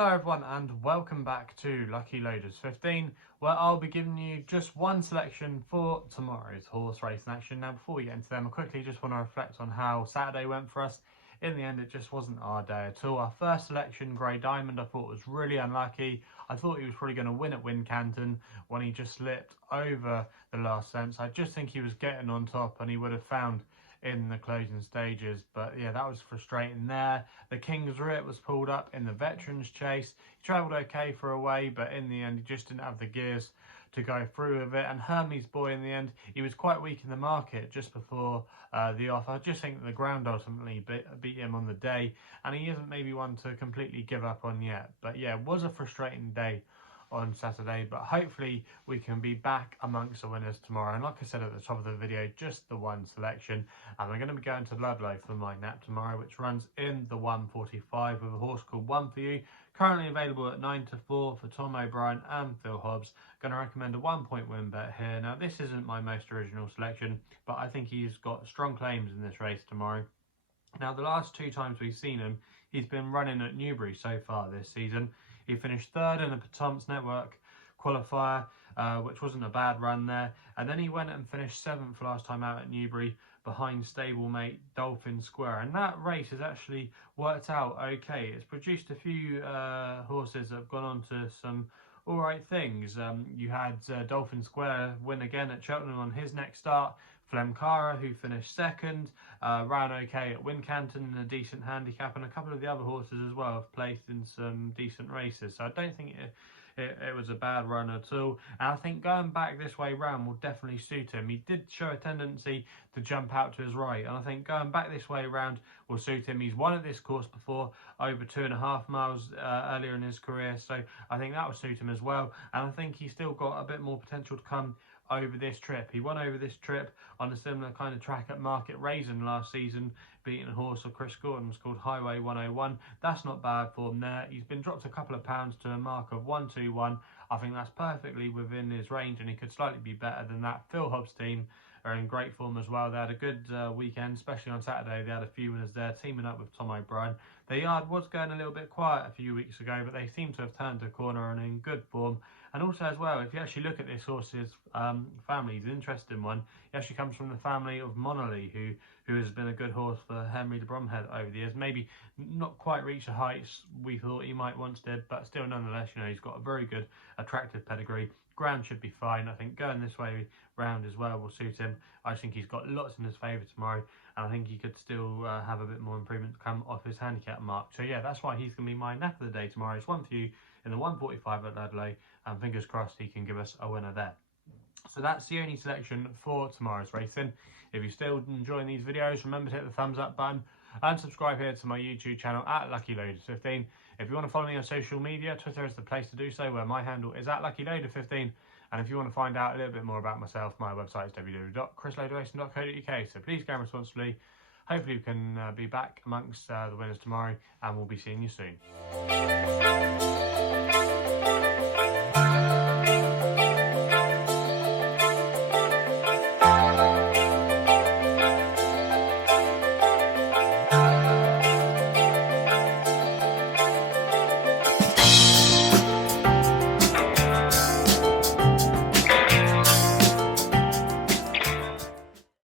Hello everyone and welcome back to Lucky Loaders 15, where I'll be giving you just one selection for tomorrow's horse racing action. Now before we get into them, I quickly just want to reflect on how Saturday went for us. In the end, it just wasn't our day at all. Our first selection, Grey Diamond, I thought was really unlucky. I thought he was probably going to win at Wincanton when he just slipped over the last fence. I just think he was getting on top and he would have found in the closing stages, but yeah, that was frustrating there. The King's Writ was pulled up in the Veterans Chase. He travelled okay for a way, but in the end he just didn't have the gears to go through with it. And Hermes Boy, in the end, he was quite weak in the market just before the off. I just think that the ground ultimately beat him on the day, and he isn't maybe one to completely give up on yet. But yeah, it was a frustrating day on Saturday, but hopefully we can be back amongst the winners tomorrow. And like I said at the top of the video, just the one selection, and we're going to be going to Ludlow for my nap tomorrow, which runs in the 145 with a horse called One For You, currently available at 9 to 4 for Tom O'Brien and Phil Hobbs. Going to recommend a 1 point win bet here. Now this isn't my most original selection, but I think he's got strong claims in this race tomorrow. Now the last two times we've seen him, he's been running at Newbury so far this season. He finished third in the Potom's Network qualifier, which wasn't a bad run there. And then he went and finished seventh last time out at Newbury behind stablemate Dolphin Square. And that race has actually worked out okay. It's produced a few horses that have gone on to some alright things. You had Dolphin Square win again at Cheltenham on his next start. Flemcara, who finished second, ran okay at Wincanton in a decent handicap, and a couple of the other horses as well have placed in some decent races. So I don't think it was a bad run at all. And I think going back this way round will definitely suit him. He did show a tendency to jump out to his right, and I think going back this way round will suit him. He's won at this course before, over 2.5 miles earlier in his career, so I think that will suit him as well. And I think he's still got a bit more potential to come over this trip. He won over this trip on a similar kind of track at Market Raisin last season, beating a horse of Chris Gordon's called Highway 101. That's not bad for him there. He's been dropped a couple of pounds to a mark of 121. I think that's perfectly within his range, and he could slightly be better than that. Phil Hobbs' team are in great form as well. They had a good weekend, especially on Saturday. They had a few winners there, teaming up with Tom O'Brien. The yard was going a little bit quiet a few weeks ago, but they seem to have turned a corner and in good form. And also as well, if you actually look at this horse's family, he's an interesting one. He actually comes from the family of Monolly, who has been a good horse for Henry de Bromhead over the years. Maybe not quite reached the heights we thought he might once did, but still nonetheless, you know, he's got a very good, attractive pedigree. Ground should be fine. I think going this way round as well will suit him. I think he's got lots in his favour tomorrow, and I think he could still have a bit more improvement to come off his handicap mark. So yeah, that's why he's going to be my nap of the day tomorrow. It's One For You in the 145 at Ludlow, and fingers crossed he can give us a winner there. So that's the only selection for tomorrow's racing. If you're still enjoying these videos, remember to hit the thumbs up button and subscribe here to my YouTube channel at Lucky Loaders 15. If you want to follow me on social media, Twitter is the place to do so, where my handle is at Lucky Loader 15. And if you want to find out a little bit more about myself, my website is www.chrisloaderracing.co.uk. So please go responsibly. Hopefully we can be back amongst the winners tomorrow, and we'll be seeing you soon.